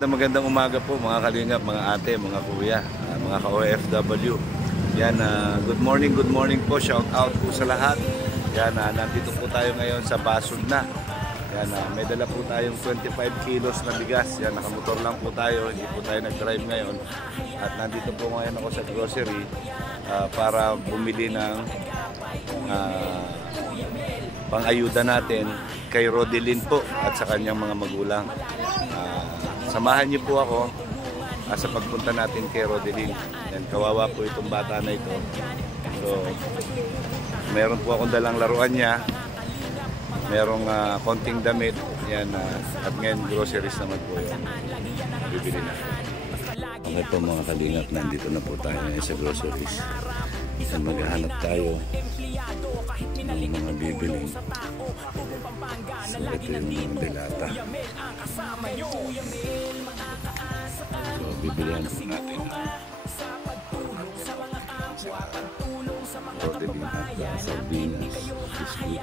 Magandang umaga po mga kalingap, mga ate, mga kuya, mga ka-OFW. Yan, good morning po, shout out po sa lahat. Yan, nandito po tayo ngayon sa Basud na. Yan, may dala po tayong 25 kilos na bigas. Yan, nakamotor lang po tayo, hindi po tayo nag-drive ngayon. At nandito po ngayon ako sa grocery para bumili ng pang-ayuda natin kay Rodelyn po at sa kanyang mga magulang. Samahan niyo po ako sa pagpunta natin kay Rodelyn. Yan, kawawa po itong bata na ito. So, meron po akong dalang laruan niya. Merong konting damit. Yan, at ngayon groceries naman po yun. Bibili na. Okay po mga kalingap, nandito na po tayo ngayon sa groceries. Yan, maghahanap tayo ng mga bibiling. So, ito yung mga delata. So, bibilihan po natin Rodelyn at sardinas, biscuit,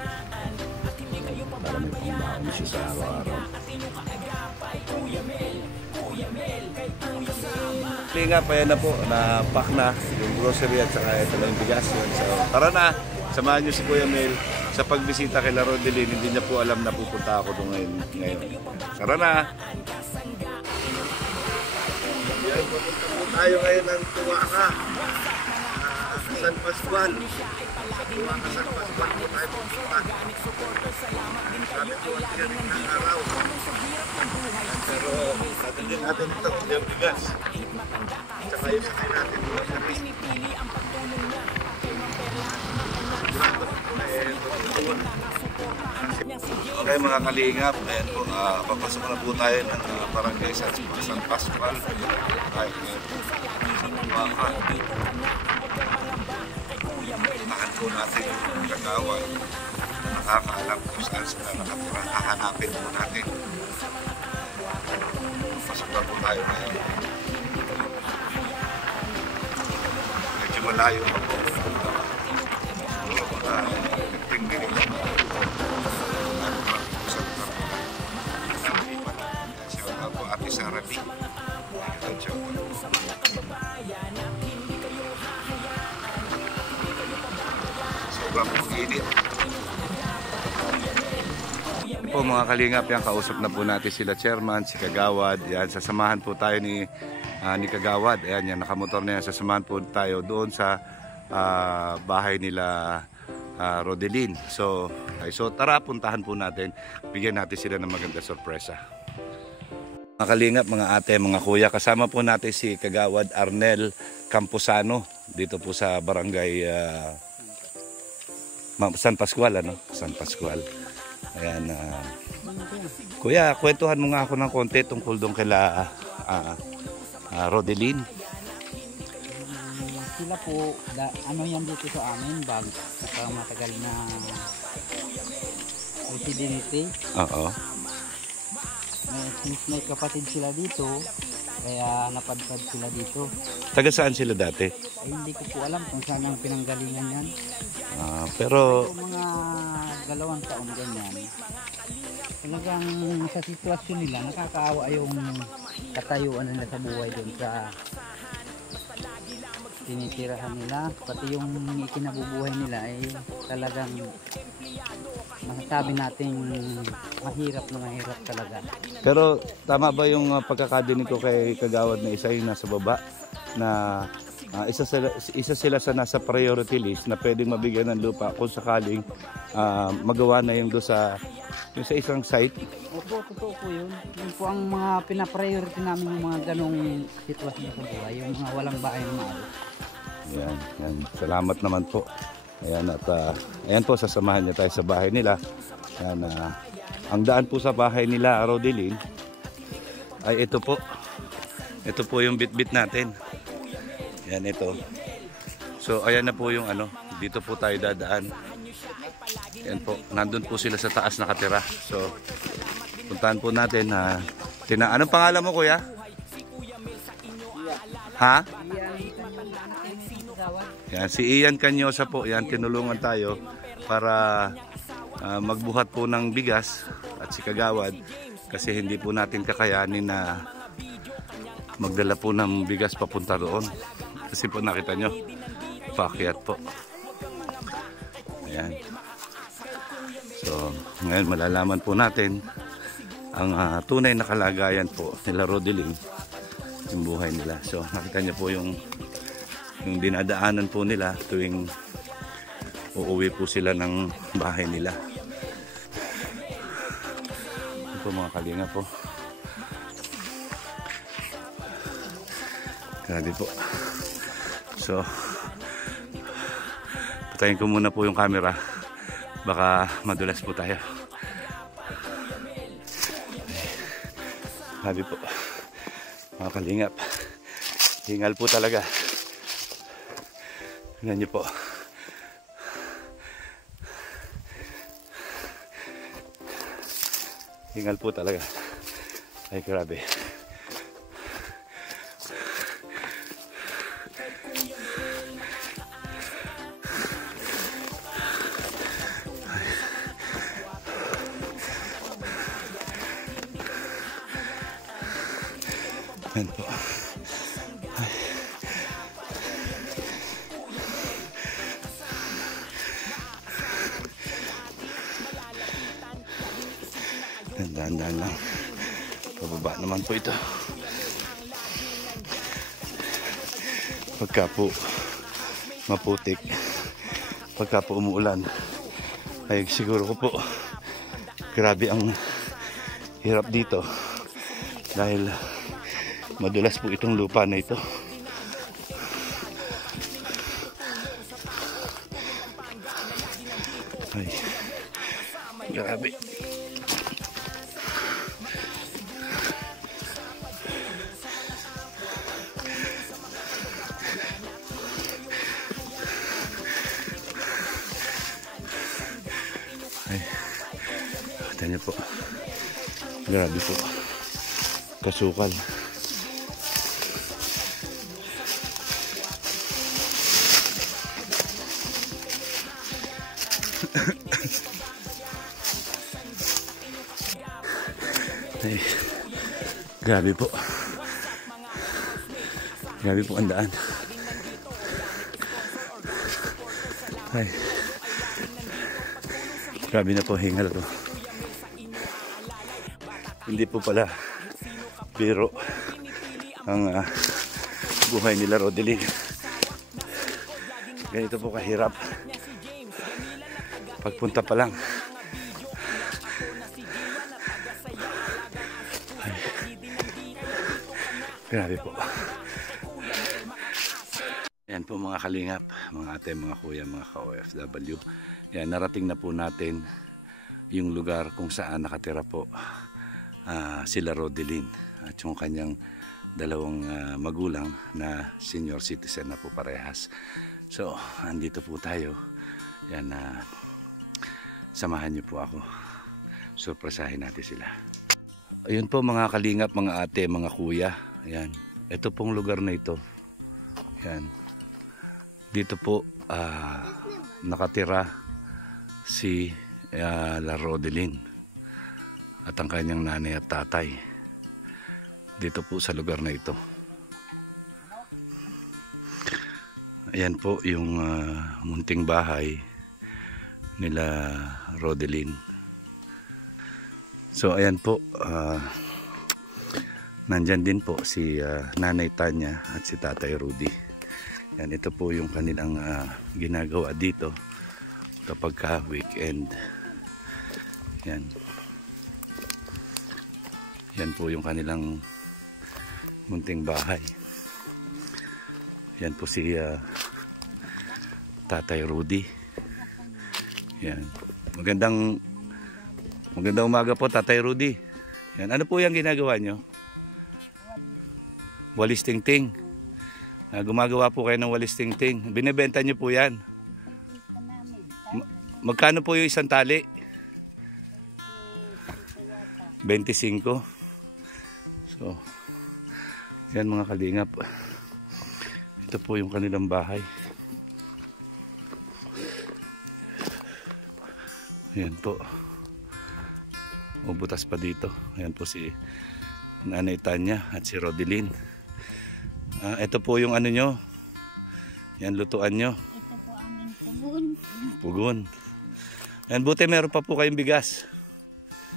para may pangbaon siya sa araw-araw. Nga pa yan na po, na-pack na yung grocery at saka ito lang yung bigas yun. So, tara na, samahan nyo si Kuya Mel sa pagbisita kay Rodelyn. Hindi niya po alam na pupunta ako doon ngayon. Tara na! Yan, pupunta po tayo ngayon ng Tuwaka, San Pascual. Sa Tuwaka, San Pascual po tayo pupunta. Sabi po ang tiyanin ng araw. Pero natin natin ito yung bigas. Tsaka yung sakay natin grocery. Okay mga kalingap, ayan po, papasok na po tayo ng barangay San Pascual. Ay, Tuwaka. Tahan po natin yung kagawan na nakakaalam kung saan sila nakatira. Hahanapin po natin. Pasok na po tayo ngayon. Medyo malayo pa po. Tingin lang. Shout out po Ate Sarabi. Sobrang init. Po mga kalingap, yan, kausap na po natin sila chairman, si Kagawad. Yan, sasamahan po tayo ni Kagawad. Ayan, yan, nakamotor na yan. Sasamahan po tayo doon sa bahay nila Rodelyn. So tara, puntahan po natin. Bigyan natin sila ng maganda sorpresa. Mga kalingap, mga ate, mga kuya, kasama po natin si Kagawad Arnel Camposano dito po sa barangay San Pascual, ano? San Pascual. Ayan, kuya, kwentuhan mo nga ako ng konti tungkol doon kila Rodelyn. Sila po, ano yan dito sa amin, sa matagal na residency. Oo. Since may kapatid sila dito, kaya napadpad sila dito. Taga saan sila dati? Ay, hindi ko po alam kung saan ang pinanggalingan yan. Pero mga 2 taon ganyan. Talagang sa sitwasyon nila, nakakaawa yung katayuan nila sa buhay doon sa tinitirahan nila. Pati yung ikinabubuhay nila ay talagang masasabi natin mahirap na mahirap talaga. Pero tama ba yung pagkakadinig ko kay Kagawad na isa yung nasa baba na isa sila sa nasa priority list na pwedeng mabigyan ng lupa kung sakaling magawa na yung sa isang site? Opo, totoo po yun. Yun po ang mga pinapriority namin, yung mga ganong sitwasyon sa buhay, yung mga walang bahay na maayos. Yan, yan. Salamat naman po. Ayan, at ayan po, sasamahan niya tayo sa bahay nila. Ayan, ang daan po sa bahay nila Rodelyn ay ito po. Ito po yung bit-bit natin. Ayan, ito. So ayan na po yung dito po tayo dadaan. Ayan po, nandun po sila sa taas nakatira. So puntahan po natin. Anong pangalan mo, kuya? Ha? Yan, si Ian Canyosa po. Yan, tinulungan tayo para magbuhat po ng bigas at si Kagawad kasi hindi po natin kakayanin na magdala po ng bigas papunta roon. Kasi po nakita nyo, paakyat po. Ayan. So, ngayon malalaman po natin ang tunay na kalagayan po nila Rodeline, yung buhay nila. So, nakita nyo po yung dinadaanan po nila tuwing uuwi po sila ng bahay nila. Ito po mga kalinga po. Grabe po. So, patayin ko muna po yung camera. Baka madulas po tayo. Grabe po. Mga kalingap. Hingal po talaga. Tingnan niyo po. Hingal po talaga. Ay, grabe. Ayan po. Ay. Dahan-dahan lang. Pababa naman po ito. Pagka po maputik, pagka po umuulan, ay siguro ko po grabe ang hirap dito dahil madulas po itong lupa na ito. Ay, grabe. Ay, kita niyo po. Grabe po. Kasukal. Ay, grabe po. Grabe po ang daan. Ay, grabe na po hingal to. Hindi po pala biro ang buhay nila Rodeline. Ganito po kahirap. Pagpunta pa lang. Ay, grabe po. Yan po mga kalingap, mga ate, mga kuya, mga ka-OFW. Yan, narating na po natin yung lugar kung saan nakatira po sila Rodeline at yung kanyang dalawang magulang na senior citizen na po parehas. So, andito po tayo. Yan, samahan niyo po ako. Surpresahin natin sila. Ayun po mga kalingap, mga ate, mga kuya. Yan, ito pong lugar na ito. Yan. Dito po nakatira si La Rodeline at ang kanyang nanay at tatay dito po sa lugar na ito. Ayan po yung munting bahay nila Rodeline. So ayan po, nandyan din po si Nanay Tanya at si Tatay Rudy. Yan, ito po yung kanilang ginagawa dito kapag ka weekend. Yan. Yan po yung kanilang munting bahay. Yan po si Tatay Rudy. Yan. Magandang umaga po, Tatay Rudy. Yan. Ano po yung ginagawa nyo? Walis tingting. Gumagawa po kayo ng walis tingting. Binibenta nyo po yan. Magkano po yung isang tali? 25. So, yan mga kalingap. Ito po yung kanilang bahay. Ayan po. Ubutas pa dito. Ayan po si Nanay Tanya at si Rodeline. Ito po yung ano nyo. Yan, lutuan nyo. Ito po aming pugon. Pugon. Yan, buti meron pa po kayong bigas.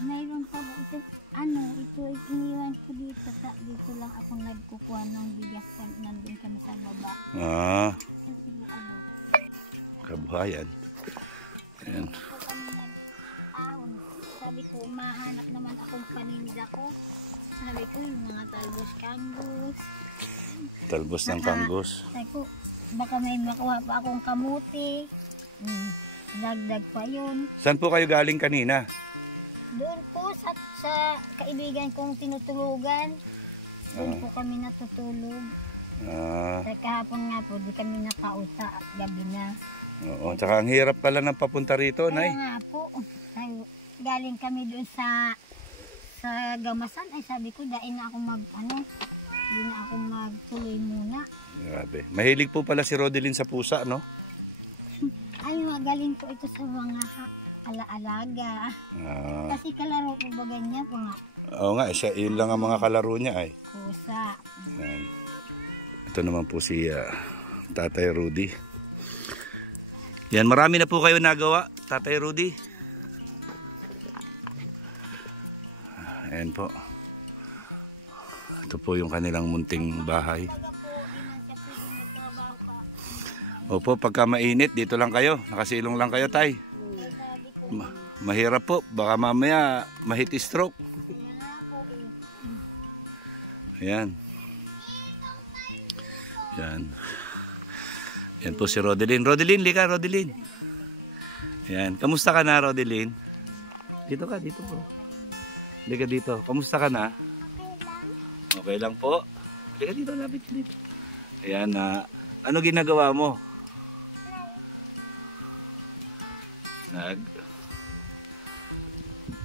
Mayroon pa po ito. Ito iniwan ko dito. Dito lang ako nagkukuha ng bigas. Nandun kami sa baba. Kasi Kabuhayan. Ayan. po kami nag-ahon. Sabi ko, mahanap naman akong paninda ko. Sabi ko, yung mga talbos kangus. Talbos ng kanggos. Sabi ko, baka may makuha pa akong kamuti. Dagdag pa yun. Saan po kayo galing kanina? Doon po sa kaibigan kong tinutulugan. Doon po kami natutulog. Sa kahapon nga po, di kami nakausa. Gabi na. Oo, tsaka ang hirap pala ng papunta rito, Nay. Kaya nga po, galing kami doon sa Gamasan. Ay sabi ko, dahil na ako hindi na ako magtuloy muna. Grabe. Mahilig po pala si Rodeline sa pusa, no? Ay, magaling po ito sa mga alaalaga. Kasi kalaro po ba ganyan po nga? Oo nga, yun lang ang mga kalaro niya ay. Pusa. Yan. Ito naman po si Tatay Rudy. Yan, marami na po kayo nagawa, Tatay Rudy. Ayan po. Ito po yung kanilang munting bahay. Opo, pagka mainit, dito lang kayo. Nakasilong lang kayo, Tay. Mahirap po. Baka mamaya mahit stroke. Ayan. Yan. Yan po si Rodeline. Rodeline, lika, Rodeline. Yan. Kamusta ka na, Rodeline? Dito ka, dito po. Lika dito. Kamusta ka na? Okay lang po. Lika dito, lapit dito. Ayan, ano ginagawa mo?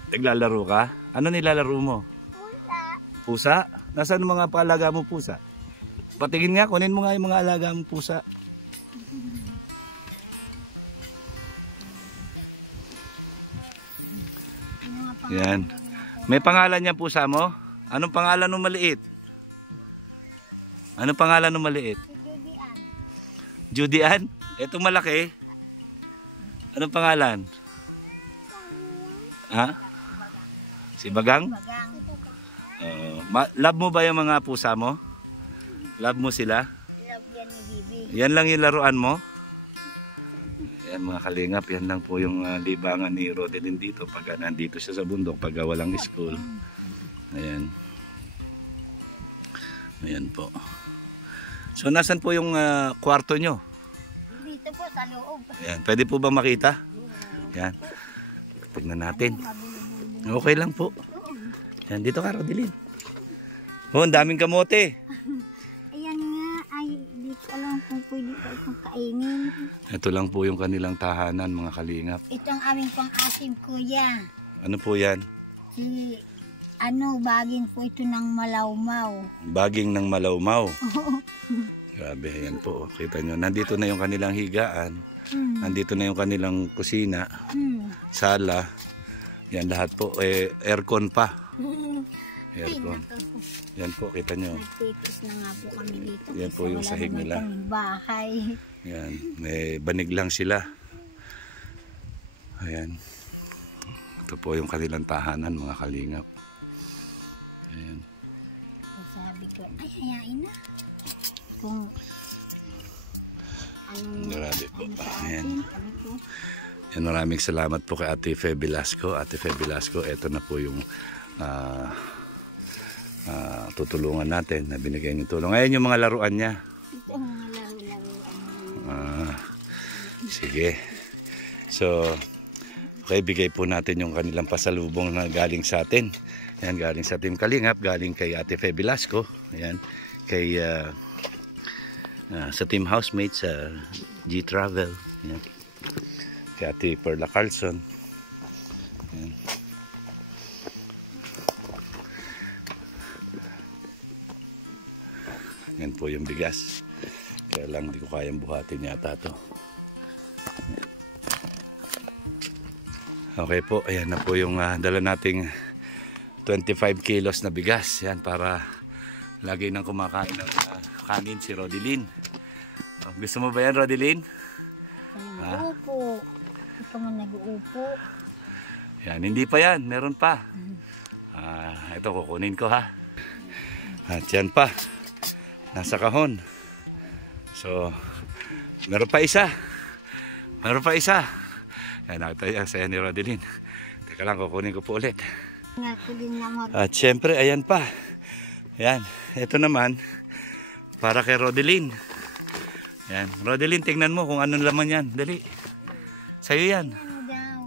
Naglalaro ka? Ano nilalaro mo? Pusa. Pusa? Nasaan ang mga paalaga mo pusa? Patingin nga, kunin mo nga yung mga alaga mo pusa. Yan. May pangalan niya pusa mo? Anong pangalan ng maliit? Anong pangalan ng maliit? Si Judian. Judian? Itong malaki? Anong pangalan? Ha? Si Bagang? Bagang. Love mo ba yung mga pusa mo? Love mo sila? Love yan ni Bibi. Yan lang yung laruan mo? Yan mga kalingap, yan lang po yung libangan ni Rodeline dito pag nandito siya sa bundok, pag walang school. Ayan. Ayan po. So nasan po yung kwarto nyo? Dito po sa loob. Ayan. Pwede po ba makita? Ayan. Tignan natin. Okay lang po. Ayan, dito ka, Rodeline. Oh, ang daming kamote. Ayan nga, ay di ko alam kung pwede pa itong kainin. Ito lang po yung kanilang tahanan, mga kalingap. Ito ang aming pang-asim, kuya. Ano po yan? Si, baging po ito ng malawmaw. Baging ng malawmaw. Grabe, yan po. Kita nyo, nandito na yung kanilang higaan. Nandito na yung kanilang kusina. Sala. Yan lahat po. Aircon pa. Aircon. Yan po, kita nyo. Nagtitis na nga po kami dito. Yan po yung sahig nila. Wala naman bahay. Yan. May banig lang sila. Ayan. Ito po yung kanilang tahanan, mga kalingap. Ayan. Sabi ko, ay hayain na. Kung Grabe po. sa Ayan. atin, sabi ko. Yan, maraming salamat po kay Ate Fe Velasco. Ate Fe Velasco, ito na po yung tutulungan natin na binigay niyo tulong. Ngayon yung mga laruan niya. Ito ang mga laro-laruan. Sige. So, okay, bigay po natin yung kanilang pasalubong na galing sa atin. Yan, galing sa Team Kalingap, galing kay Ate Fe Velasco. Yan, kay sa Team Housemates, G-Travel. Yan. Kay Ate Perla Carlson. Yan. Yan po yung bigas. Kaya lang di ko kayang buhatin yata to. Okay po, ayan na po yung dala nating 25 kilos na bigas. Yan, para lagi nang kumakain ng kanin si Rodelin. Oh, gusto mo ba yan, Rodelin? Nag-uupo. Ikaw man nag-uupo. Yan, hindi pa yan. Meron pa. Ito, kukunin ko ha. At yan pa. Nasa kahon. So, meron pa isa. Meron pa isa. Yan, nakita yan sa'yo ni Rodelin. Teka lang, kukunin ko po ulit. Nga ko din na At syempre, ayan pa. Yan, ito naman. Para kay Rodelin. Yan, Rodelin, tingnan mo kung anong laman yan. Dali. Sa'yo yan. ano daw.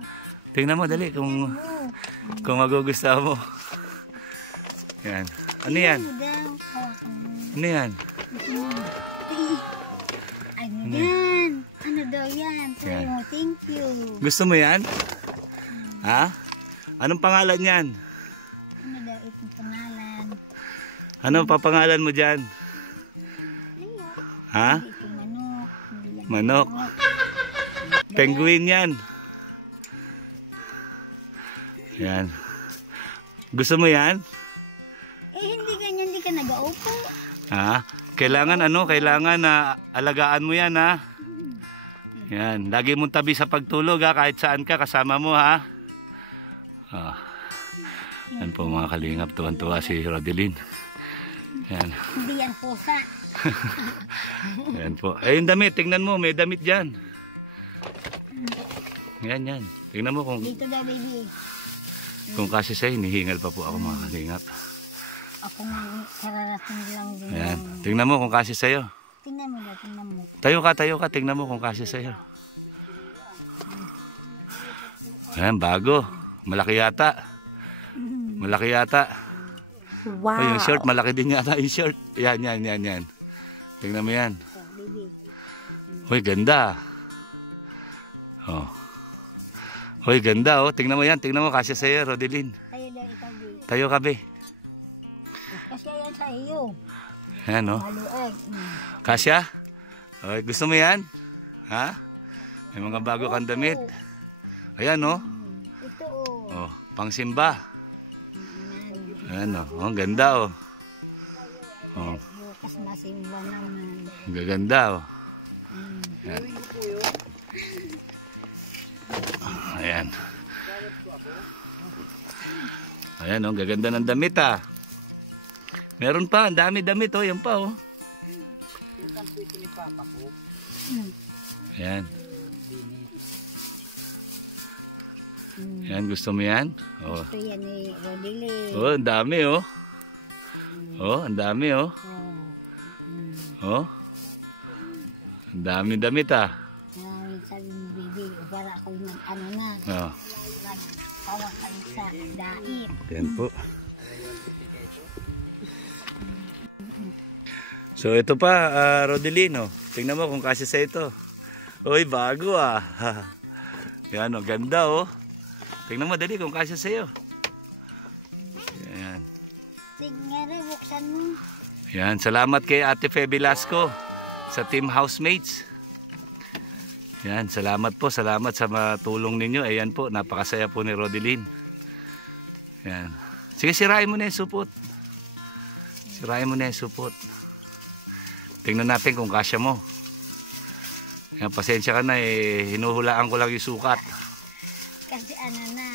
Tingnan mo, dali. Kung magugustuhan mo. Yan. Ano yan? Ano daw. Hawakan mo. Ano yan? Ano yan? Ano daw yan? Sabi Yan. mo, thank you. Gusto mo yan? Ha? Anong pangalan yan? Ano daw itong pangalan? Ano papangalan mo dyan? Ha? Ito manok. Hindi yan Manok. Penguin yan. Yan. Gusto mo yan? Hindi ganyan, hindi ka nag-aupo. Ha? Kailangan kailangan na alagaan mo yan ha. Yan, lagi mong tabi sa pagtulog ha, kahit saan ka kasama mo ha. Yan po mga kalingap, tuwan-tuwa si Rodelin. Yan. Hindi yan pusa. Yan po. Eh yung damit, tingnan mo, may damit dyan. Yan. Tingnan mo Dito daw, baby. kung kasi sa'yo, hinihingal pa po ako mga kalingap. Ako nga, kararating lang din. Yan, tingnan mo kung kasi sa'yo. Tingnan mo daw, tingnan mo. Tayo ka, tingnan mo kung kasi sa'yo. Yan, bago. Malaki yata. Malaki yata. Wow. Oh, yung short, malaki din yata yung short. Yan. Tingnan mo yan. Baby. Uy, ganda. Oh. Uy, ganda oh. Tingnan mo yan. Tingnan mo kasi sa'yo, Rodelin. Tayo daw ikaw, baby. Tayo ka, be. Kasi yan sa iyo. Yan oh. Maluag. Kasya? Uy, gusto mo yan? Ha? May mga bago kang damit. Ayan oh. Ito oh. Oh, pangsimba. Ayan oh. Oh, ganda oh. Oh, Bukas masimba naman. gaganda oh. Ayan. Ayan. Ayan oh, gaganda ng damit ah. Meron pa, ang dami damit oh, yan pa oh. Ayan. Ayan, gusto mo yan? Oh. Ito yan ni Rodelin. Oh, ang dami oh. Oh, ang dami oh. Oh. Ang dami damit ah. Sabi ni baby, para ako yung ano na. Oh. Nagpawakan sa daip. Yan po. So ito pa, Rodelin oh. Tingnan mo kung kasi sa ito. Uy, bago ah. Yan oh, ganda oh. Tingnan mo dali kung kasi sa iyo. Yan. Sige nga rin, buksan mo. Yan, salamat kay Ate Fe Velasco sa Team Housemates. Yan, salamat po, salamat sa matulong ninyo. Ayan po, napakasaya po ni Rodelin. Yan. Sige, sirain mo na yung supot. Sirain mo na yung supot. Tingnan natin kung kasya mo. Yan, pasensya ka na eh, hinuhulaan ko lang yung sukat. Kasi ano na.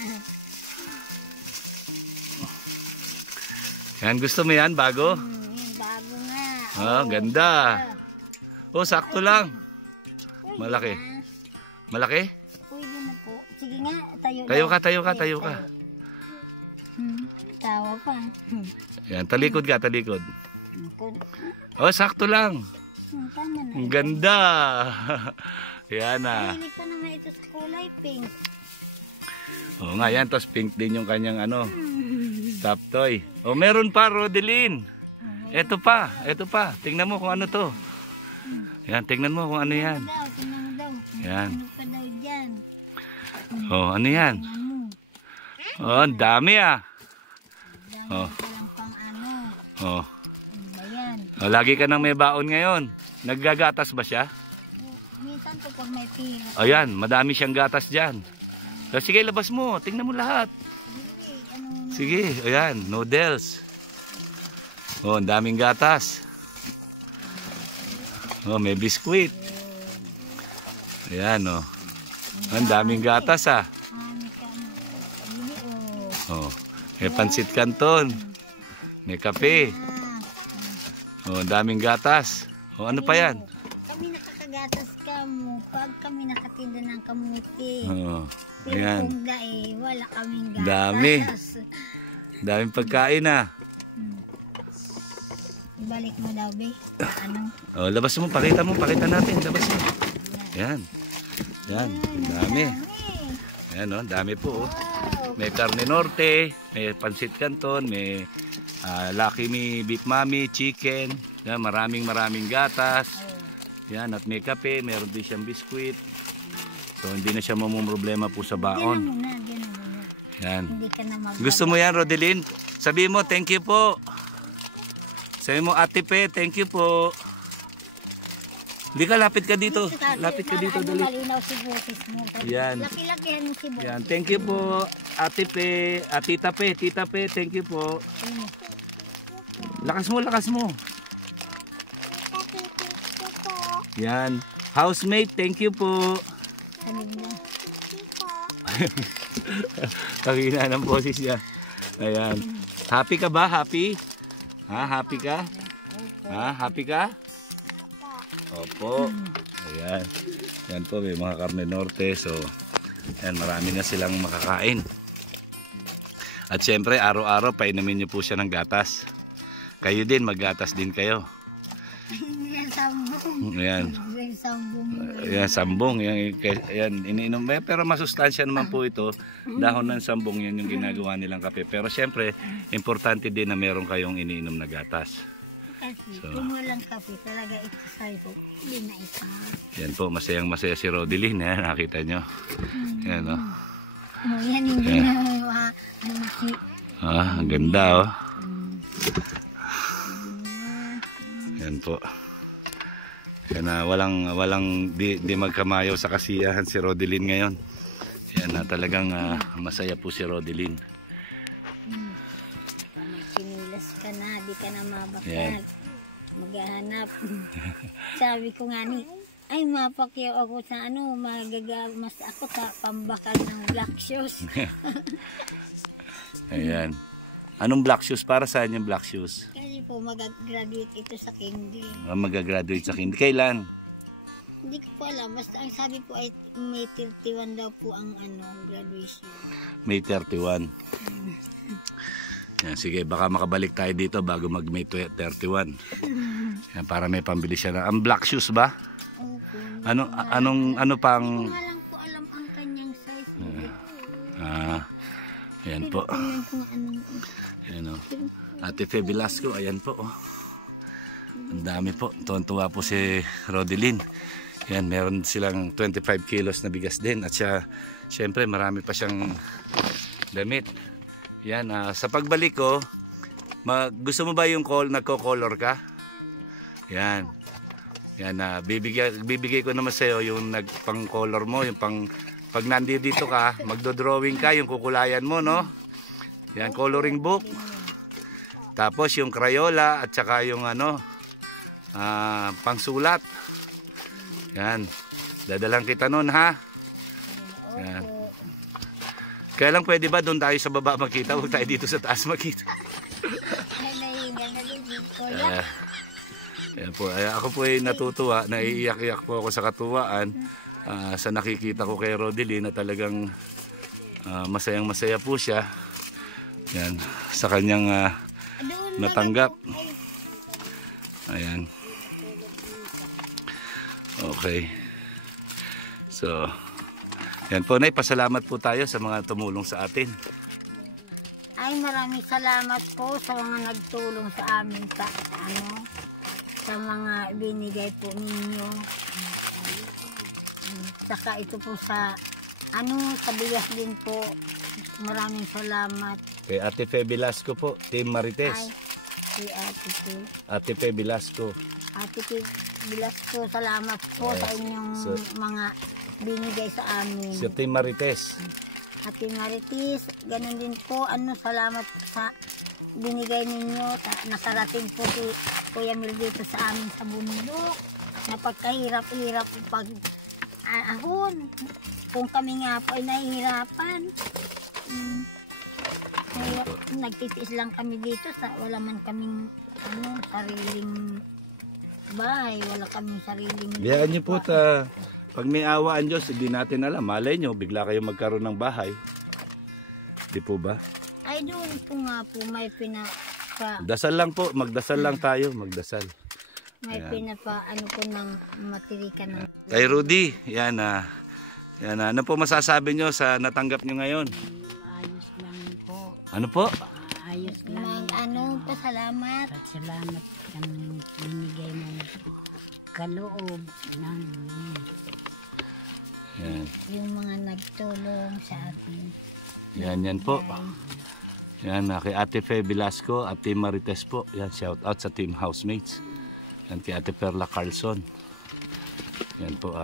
Yan, gusto mo yan, bago? Yung bago nga. Ah, ganda. Oh, sakto lang. Malaki. Malaki? Pwede na po. Sige nga, tayo Tayo ka. Tawa pa. Yan, talikod ka, talikod. Oh, sakto lang. Tama na. Ang ganda. Yan ah. Mahilig ka na nga ito sa kulay pink. Oo nga, yan. Tapos pink din yung kanyang stop toy. Oh, meron pa, Rodelin. Ito pa. Tingnan mo kung ano to. Yan, tingnan mo kung ano yan. Tingnan mo daw. Yan. Ano pa daw dyan? Oh, ano yan? Tingnan mo. Oh, ang dami ah. Oh. Dami pa lang pang ano. Oh. Ano ba yan? Oh, lagi ka nang may baon ngayon. Naggagatas ba siya? Minsan po pag may pira. Ayan, madami siyang gatas dyan. So, sige, labas mo. Tingnan mo lahat. Sige, ayan, noodles. Oh, ang daming gatas. Oh, may biskwit. Ayan, oh. Ang daming gatas, ah. Oh, may pansit canton. May kape. Oh, ang daming gatas. Oh, ano pa yan? Kami nakakagatas kamo pag kami nakatinda ng kamuti. Oh, Pero ayan. kung wala kaming gatas. Dami. Daming pagkain, ah. Ibalik mo daw, be. Ano? Oh, labas mo, pakita natin, labas mo. Yan. Yan, ang dami. Ayan, oh, dami po, oh. Wow. May carne norte, may pansit canton, may Lucky Me beef mami, chicken. Yan, maraming gatas. Yan, at may kape, meron din siyang biskwit. So, hindi na siya mamumroblema po sa baon. Diyan mo na. Yan. Hindi ka na mag- Gusto mo yan, Rodelyn? Sabi mo, thank you po. Sabi mo, Ate Pe, thank you po. Hindi ka, lapit ka dito. Lapit ka dito, dali. Malinaw si boses mo. Yan. Laki-lakihan mo si boses. Yan, thank you po, Ate Pe, Tita Pe, thank you po. Lakas mo. Yan. Housemate, thank you po. Sabi na. Kakina ng boses niya. Ayan. Happy ka ba? Happy? Ha? Happy ka? Ha? Happy ka? Opo. Ayan. Yan po, may mga karne norte. So, yan, marami na silang makakain. At syempre, araw-araw, painumin nyo po siya ng gatas. Kayo din, maggatas din kayo. Yan, sambong. Ayan. Yan, sambong. Ayan, sambong. Yan, iniinom. Pero masustansya naman po ito. Dahon ng sambong, yan yung ginagawa nilang kape. Pero syempre, importante din na meron kayong iniinom na gatas. Kasi kung walang kape, talaga ito sa'yo. Hindi na ito. Yan po, masayang-masaya si Rodelyn. Yan, nakita nyo. Yan, oh. Oh, yan, hindi na Ang ganda, oh. Yan po. Yan na, walang di magkamayaw sa kasiyahan si Rodelyn ngayon. Yan na, talagang masaya po si Rodelyn. Sinilas ka na, di ka na mabakal. Yan. Maghahanap. Sabi ko nga ni, ay mapakyaw ako sa ano, mas ako sa pambakal ng black shoes. Ayan. Anong black shoes? Para saan yung black shoes? Kasi po mag-graduate ito sa Kingdom. Mag-graduate sa Kindi. Kailan? Hindi ko po alam, basta ang sabi po ay May 31 daw po ang graduation. May 31. Yan, sige, baka makabalik tayo dito bago mag May 31. Yan, para may pambili siya na. Ang black shoes ba? Opo. Ano pang... Hindi lang po alam ang kanyang size. Ayan po. Tingnan ko nga anong... Ayan o. Ate Fe Velasco, ayan po. Ang dami po. Tuwan-tuwa po si Rodelyn. Yan, meron silang 25 kilos na bigas din. At siya, syempre, marami pa siyang damit. Yan, sa pagbalik ko, gusto mo ba yung nagko-color ka? Yan. Yan, bibigay ko naman sa'yo yung pang-color mo, yung pag nandito ka, magdo-drawing ka, yung kukulayan mo, no? Yan, coloring book. Tapos yung Crayola at saka yung pangsulat. Yan. Dadalang kita nun, ha? Yan. Kaya lang pwede ba doon tayo sa baba magkita? Huwag tayo dito sa taas magkita. Yan po. Ako po ay natutuwa, naiiyak-iyak po ako sa katuwaan sa nakikita ko kay Rodelyn na talagang masayang-masaya po siya. Yan, sa kanyang natanggap. Ayan. Okay. So, yan po, Nay, pasalamat po tayo sa mga tumulong sa atin. Ay, maraming salamat po sa mga nagtulong sa amin sa mga binigay po ninyo. Saka ito po sa bigas din po. Maraming salamat. Kay Ate Fe Velasco po, Team Marites. Ay, si Ate Fe. Ate Fe Velasco. Ate Fe Velasco, salamat po sa inyong mga binigay sa amin. Si Team Marites. Ate Marites, ganun din po. Salamat po sa binigay ninyo. Nasarating po si Kuya Mil dito sa amin sa bundok. napagkahirap-hirap pag ahon. Kung kami nga po ay nahihirapan. Nagtitiis lang kami dito sa wala man kaming sariling bahay, wala kaming sariling Biyaan niyo po pag may awa ang Diyos, hindi natin alam. Malay nyo, bigla kayo magkaroon ng bahay. Di po ba? Ay doon po nga po may Dasal lang po, magdasal lang tayo, magdasal. may ano po ng matirikan ng Kay Rudy, yan ano po masasabi nyo sa natanggap nyo ngayon? Ayos lang po. Ano po? Ayos lang. pasalamat. At salamat kang binigay mo kaloob ng Yan. Yung mga nagtulong sa atin. Yan po. Yan, kay Ate Fe Velasco at Team Marites po. Yan, shout out sa Team Housemates. Yan, kay Ate Perla Carlson. Yan po,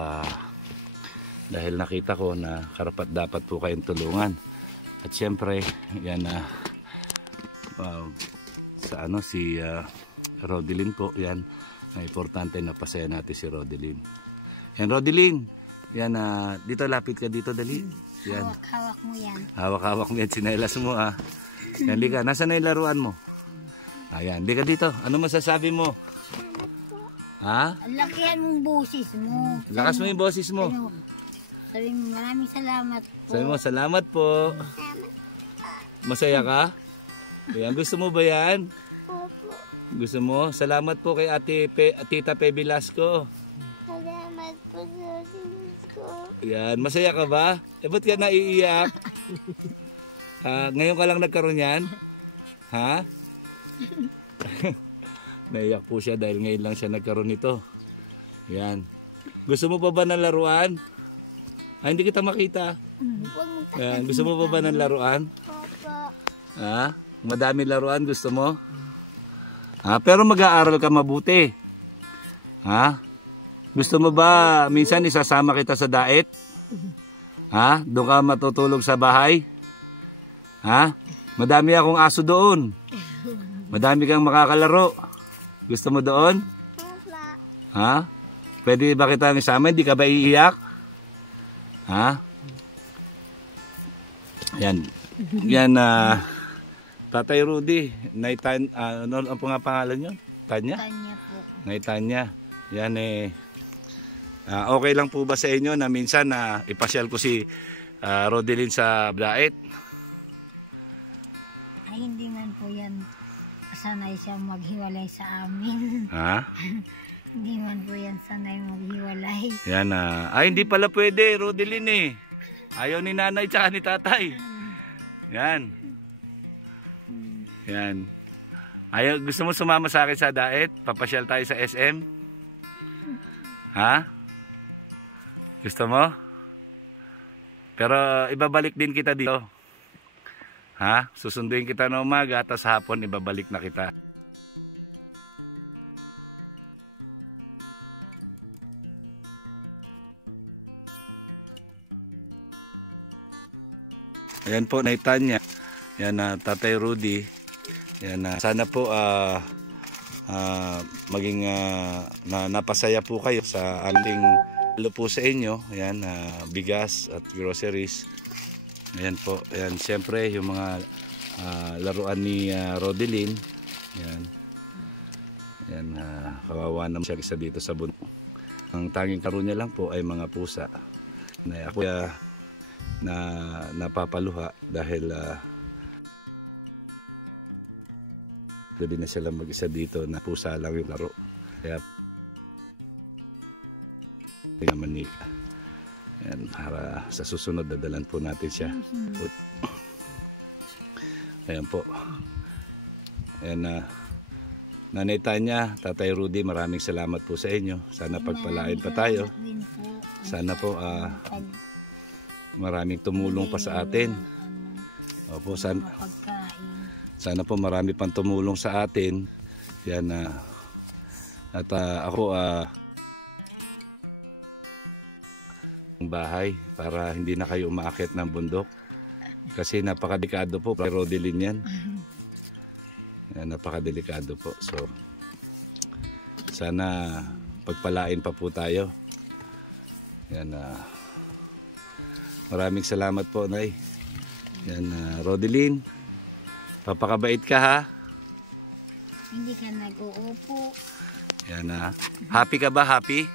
dahil nakita ko na karapat dapat po kayong tulungan. At syempre, yan sa si Rodelyn po. Yan, importante na pasaya natin si Rodelyn. Yan, Rodelyn. Yan, dito lapit ka dito, dali. Yan. Hawak-hawak mo yan. Hawak-hawak mo yan, sinelas mo Yan, Lika, nasaan na yung laruan mo? Ayan, Lika dito. Ano masasabi mo? Ha? Lakihan mong busis mo. Lakas mo yung boses mo. Sabi mo, maraming salamat po. Sabi mo, salamat po. Masaya ka? Ayan, gusto mo ba yan? Gusto mo? Salamat po kay Tita Pe Velasco. Salamat po sa Velasco. Ayan, masaya ka ba? Ba't ka naiiyak? Ngayon ka lang nagkaroon yan? Ha? Naiyak po siya dahil ngayon lang siya nagkaroon nito. Yan. Gusto mo pa ba ng laruan? Hindi kita makita. Yan. Gusto mo pa ba ng laruan? Ha? Madami laruan gusto mo? Pero mag-aaral ka mabuti. Ha? Gusto mo ba minsan isasama kita sa daet? Ha? Doon ka matutulog sa bahay? Ha? Madami akong aso doon. Madami kang makakalaro. Gusto mo doon? Ha? Pwede ba kita isama? Hindi ka ba iiyak? Ha? Yan. Yan, Tatay Rudy. Ano ang pangalan nyo? Tanya? Tanya po. Nay Tanya. Yan okay lang po ba sa inyo na minsan ipasyal ko si Rodelyn sa daet? Ay, hindi man po yan. Sanay siya maghiwalay sa amin. Ha? Hindi man po yan sanay maghiwalay. Yan hindi pala pwede, Rodelyn Ayaw ni nanay tsaka ni tatay. Yan. Yan. Gusto mo sumama sa akin sa daet? Papasyal tayo sa SM? Ha? Gusto mo? Pero ibabalik din kita dito. Ha? Susunduin kita ng umaga, tapos hapon ibabalik na kita. Ayan po, Nay Tanya. Yan, Tatay Rudy. Yan, sana po maging napasaya po kayo sa ating po sa inyo. Ayan, bigas at groceries. Ayan po, ayan, siyempre yung mga laruan ni Rodelyn. Ayan. Ayan, kawawa naman siya isa dito sa bundok. Ang tanging karunya niya lang po ay mga pusa. Na ako napapaluha dahil pwede na sila mag-isa dito na pusa lang yung laro. Kaya naman ni Ayan, para sa susunod dadalan po natin siya. Ayan po. Ayan, Nanay Tanya, Tatay Rudy, maraming salamat po sa inyo. Sana pagpalain pa tayo. Sana po maraming tumulong pa sa atin. Opo, sana po marami pang tumulong sa atin. Yan, at ako bahay para hindi na kayo umaakit ng bundok kasi napakadelikado po kay Rodelyn yan. Napakadelikado po, so sana pagpalain pa po tayo. Yan, maraming salamat po, Nay. Yan, Rodeline, papakabait ka ha. Hindi ka nag-uupo. Yan, happy ka ba? Happy?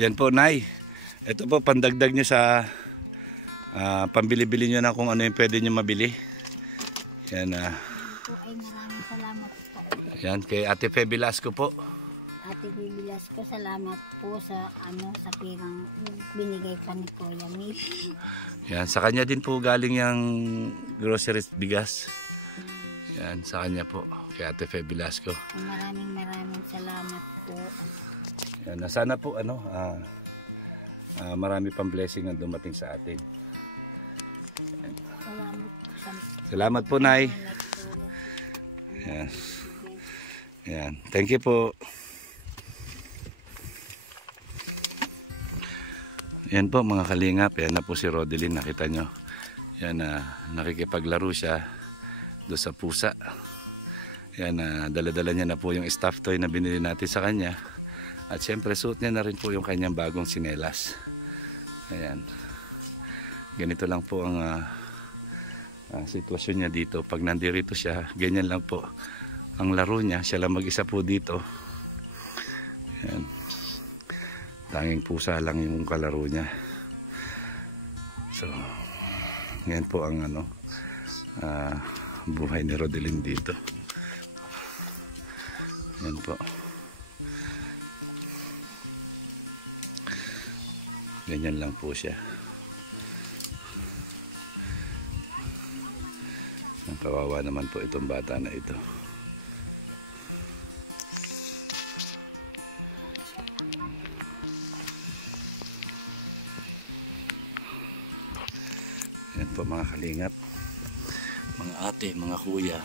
Yan po, Nay. Ito po, pandagdag nyo sa pambili-bili nyo na kung ano yung pwede nyo mabili. Yan, Po ay maraming salamat po. yan kay Ate Fe Velasco po. Ate Bibilas ko, salamat po sa sa pirang binigay pa ni Kuya Mip. Yan, sa kanya din po galing yung groceries bigas. Yan, sa kanya po, kay Ate Fe Velasco. Maraming salamat po. Yan, sana po marami pang blessing ang dumating sa atin. Salamat po sa Salamat po, Nay. nagtulong. Yan. Yan. Thank you po. Yan po mga kalingap. Yan na po si Rodeline. Nakita nyo. Yan, nakikipaglaro siya doon sa pusa. Yan, dala-dala niya na po yung stuffed toy na binili natin sa kanya. At syempre suot niya na rin po yung kanyang bagong sinelas. Ayan. Ganito lang po ang sitwasyon niya dito. Pag nandirito siya, ganyan lang po ang laro niya. Siya lang mag-isa po dito. Ayan. Tanging pusa lang yung kalaro niya. So, yan po ang buhay ni Rodeline dito. Yan po. Ganyan lang po siya. Ang kawawa naman po itong bata na ito. Yan po mga kalingap, mga ate, mga kuya.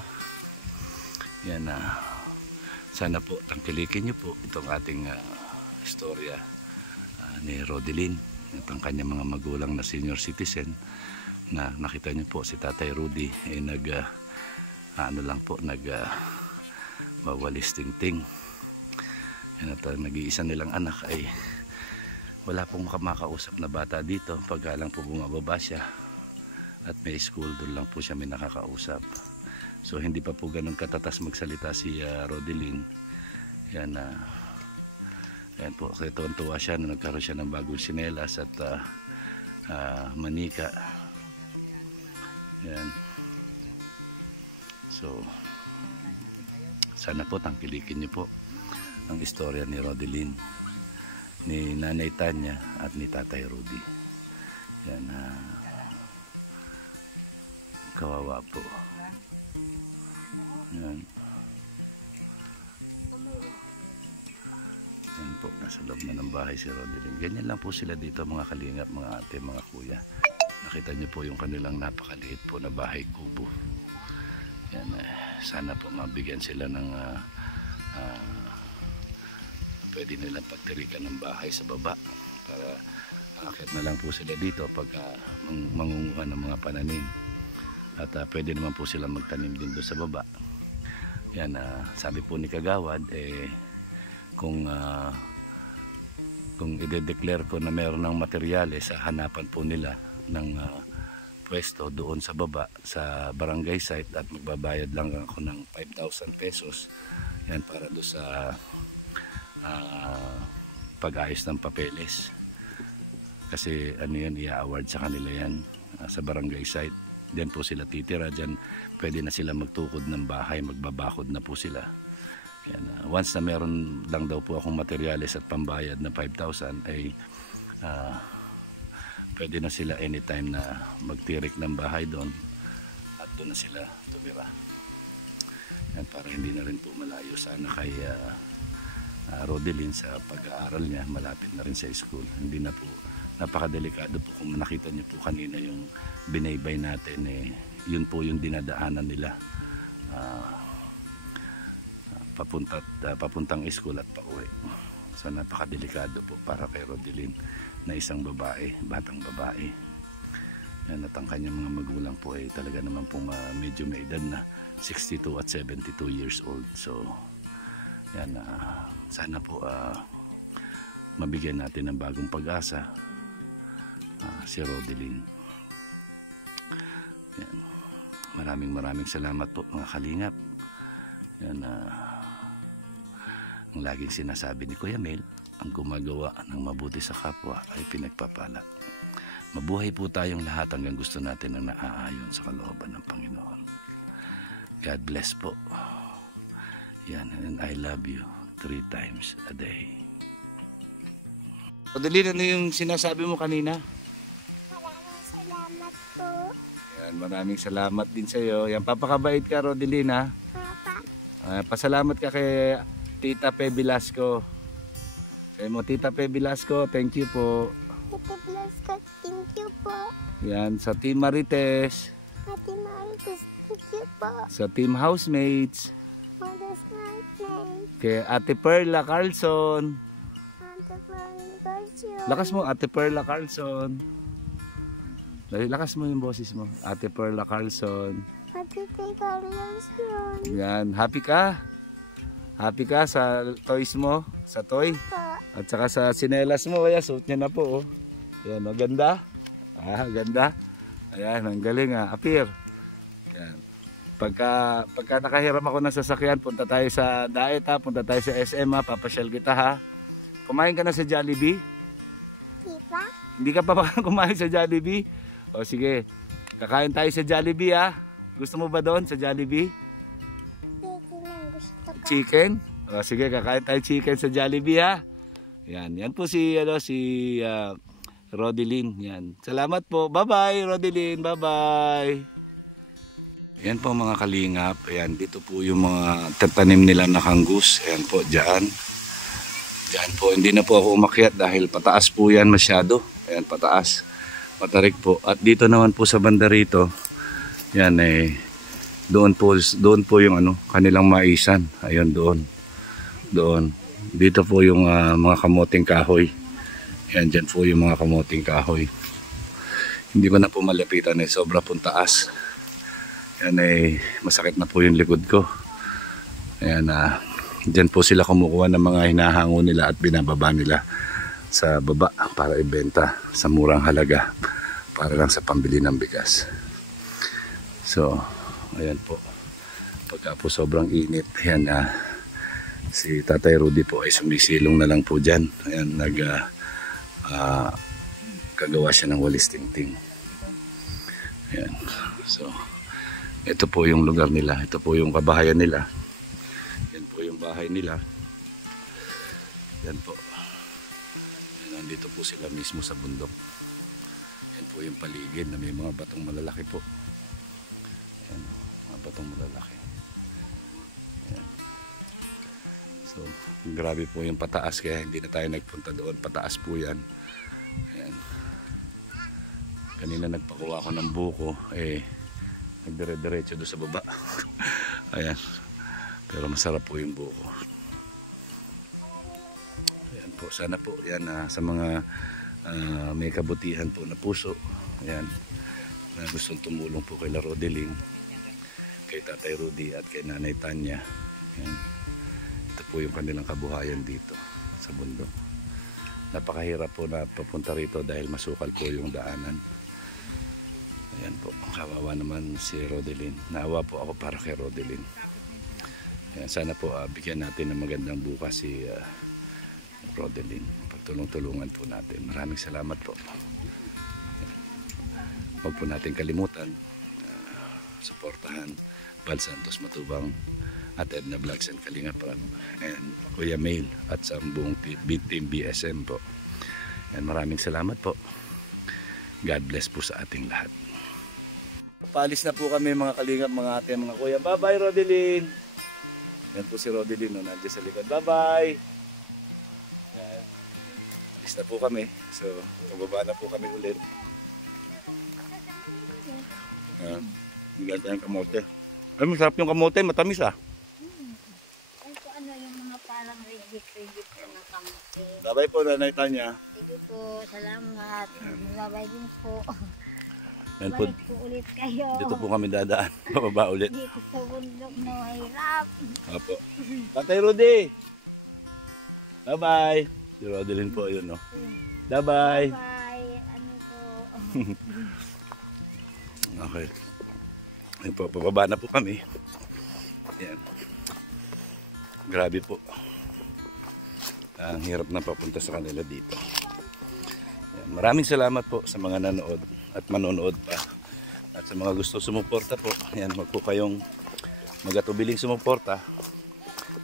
Yan, sana po tangkilikin nyo po itong ating istorya ni Rodeline at ang kanyang mga magulang na senior citizen na nakita nyo po si Tatay Rudy ay wawalis ting-ting. Yan, at nag-iisa nilang anak ay wala pong makakausap na bata dito pagka lang po bumababa siya at may school, doon lang po siya may nakakausap. So hindi pa po ganun katatas magsalita si Rodeline. Yan, yan po, kaya tuwa siya na nagkaroon siya ng bagong sinelas at manika. Yan. So, sana po tangkilikin niyo po ang istorya ni Rodeline, ni Nanay Tanya at ni Tatay Rudy. Yan, kawawa po. Yan. Yan po, nasa loob na ng bahay si Rodeline. Ganyan lang po sila dito mga kalingap, mga ate, mga kuya. Nakita niyo po yung kanilang napakaliit po na bahay kubo. Yan, sana po mabigyan sila ng pwede nilang pagtirikan ng bahay sa baba para akit na lang po sila dito pagka mangunguha ng mga pananim. At pwede naman po sila magtanim din doon sa baba. Yan, sabi po ni Kagawad, kung i-declare ko na meron ng materyales sa hanapan po nila ng pwesto doon sa baba sa barangay site at magbabayad lang ako ng 5,000 pesos. Yan, para doon sa pag-ayos ng papeles. Kasi yan, i-award sa kanila yan sa barangay site. Diyan po sila titira, diyan pwede na sila magtukod ng bahay, magbabakod na po sila. Yan, once na meron lang daw po akong materyales at pambayad na 5,000 ay pwede na sila anytime na magtirik ng bahay doon at doon na sila tumira. Yan, para hindi na rin po malayo sana kay Rodeline sa pag-aaral niya, malapit na rin sa school. Hindi na po, napakadelikado po kung nakita niyo po kanina yung binaybay natin, yun po yung dinadaanan nila. papuntang school at pauwi. So napakadelikado po para kay Rodelyn na isang babae, batang babae. Yan, at ang kanyang mga magulang po ay talaga naman po medyo may edad na 62 at 72 years old. So yan, sana po mabigyan natin ng bagong pag-asa si Rodelyn. Yan. Maraming salamat po mga kalingap. Yan, ang laging sinasabi ni Kuya Mel, ang gumagawa ng mabuti sa kapwa ay pinagpapala. Mabuhay po tayong lahat hanggang gusto natin ang naaayon sa kalooban ng Panginoon. God bless po. Yan, and I love you 3 times a day. Rodelyn, ano yung sinasabi mo kanina? Maraming salamat po. Yan, maraming salamat din sa iyo. Yan, papakabait ka, Rodelyn, ha? Papa. Pasalamat ka kay Tita Pe Velasco. Sabi mo, Tita Pe Velasco, thank you po. Ate Blasco, thank you po. Yan, sa Team Marites, Ate Marites, thank you po. sa Team Housemates, Mothers Night, kay Ate Perla Carlson. Ate Blasco, Lakas mo, Ate Perla Carlson. Dali, lakas mo yung boses mo. Ate Perla Carlson. Ate Carlos yun. Yan, happy ka? Happy ka sa toys mo? Sa toy? Po. At saka sa sinelas mo, kaya suot niya na po. Oh. Yan, maganda. Ganda. Ayan, ang galing appear. Yan. Pagka nakahiram ako ng sasakyan, punta tayo sa Daet punta tayo sa SM papasyal kita ha. Kumain ka na sa Jollibee? Diba? Hindi ka pa kumain sa Jollibee? O sige, kakain tayo sa Jollibee ha. Gusto mo ba doon sa Jollibee? Hindi nang gusto ko. Chicken? O sige, kakain tayo chicken sa Jollibee ha. Yan po si Rodelyn. Yan. Salamat po. Bye-bye Rodelyn. Bye-bye. Yan po mga kalingap. Ayan, dito po yung mga tatanim nila na kanggus. Ayan po, dyan. Dyan po, hindi na po ako umakyat dahil pataas po yan masyado. Ayan, pataas. Matarik po. At dito naman po sa banda rito, yan doon po yung kanilang maisan. Ayun, doon. Dito po yung mga kamoting kahoy. Yan, dyan po yung mga kamoting kahoy. Hindi ko na po malapitan sobra pong taas. Yan masakit na po yung likod ko. Ayan, dyan po sila kumukuha ng mga hinahango nila at binababa nila sa baba para ibenta sa murang halaga para lang sa pambili ng bigas. So, ayan po. Pagka po sobrang init, ayan si Tatay Rudy po ay sumisilong na lang po dyan. Ayan, kagawa siya ng walis tingting. Ayan. So, ito po yung lugar nila. Ito po yung kabahayan nila. Yan po yung bahay nila. Yan po. Yan, nandito po sila mismo sa bundok. Yan po yung paligid na may mga batong malalaki po. Yan, mga batong malalaki. Yan. So, grabe po yung pataas kaya hindi na tayo nagpunta doon. Pataas po yan. Yan. Kanina nagpakuha ako ng buko. Nagdire-diretso doon sa baba. Ayan. Pero masarap po yung buko. Ayan po. Sana po yan sa mga may kabutihan po na puso. Ayan. Na gustong tumulong po kay Rodelyn, kay Tatay Rudy at kay Nanay Tanya. Ayan. Ito po yung kanilang kabuhayan dito sa bundok. Napakahirap po na papunta rito dahil masukal po yung daanan. Ayan po, kawawa naman si Rodelyn. Naawa po ako para kay Rodelyn. Ayan, sana po bigyan natin ng magandang bukas si Rodelyn. Pagtulong-tulungan po natin. Maraming salamat po. Huwag po natin kalimutan suportahan Val Santos Matubang at Edna Vlogs and Kalinga Prab and Kuya Mail at sa buong team BSM po. Ayan, maraming salamat po. God bless po sa ating lahat. Paalis na po kami mga kalingap, mga ate, mga kuya. Bye-bye Rodelyn. Yan po si Rodelyn, nandiyan sa likod. Bye-bye. Alis na po kami. So, pababa na po kami ulit. Ang ganda ng kamote. Ay, masarap yung kamote. Matamis Higit-higit po ng kamuti. Bye-bye po, Nanay Tanya. Sige po, salamat. Babay din po. Yan po, Balik po ulit kayo. dito po kami dadaan. Bababa ulit. Dito sa bundok na mahirap. Opo. Tatay Rudy! Bye-bye! Si Rodelyn po yun, no? Bye-bye! Bye. Ano po. Okay. Ayun po, pababa na po kami. Yan. Grabe po. Ang hirap na papunta sa kanila dito. Yan. Maraming salamat po sa mga nanood at manonood pa. At sa mga gusto sumuporta po, yan, wag po kayong magatubiling sumuporta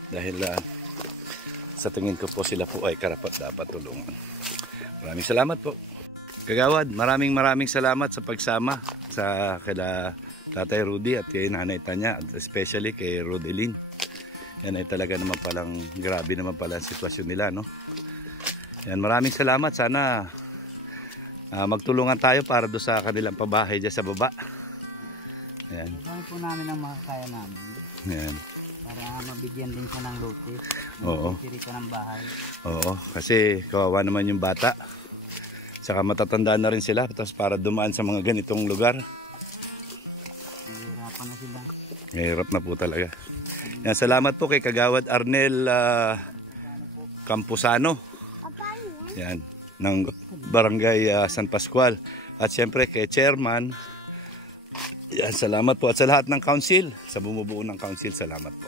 dahil sa tingin ko po sila po ay karapat dapat tulungan. Maraming salamat po. Kagawad, maraming salamat sa pagsama sa kila Tatay Rudy at kay Nanay Tanya, at especially kay Rodelyn. Yan ay talaga naman palang grabe naman pala ang sitwasyon nila, no? Yan, maraming salamat. Sana magtulungan tayo para do sa kanilang pabahay dyan sa baba. Yan. Gawin po namin ang makakaya namin. Yan. Para mabigyan din siya ng lote. Oo. Rito ng bahay. Oo, kasi kawawa naman yung bata. Saka matatanda na rin sila tapos para dumaan sa mga ganitong lugar. Nahihirapan na sila. Mahirap na po talaga. Yan, salamat po kay Kagawad Arnel Campusano. Yan, ng Barangay San Pascual. At siyempre kay Chairman. Yan, salamat po. At sa lahat ng council, sa bumubuo ng council, salamat po.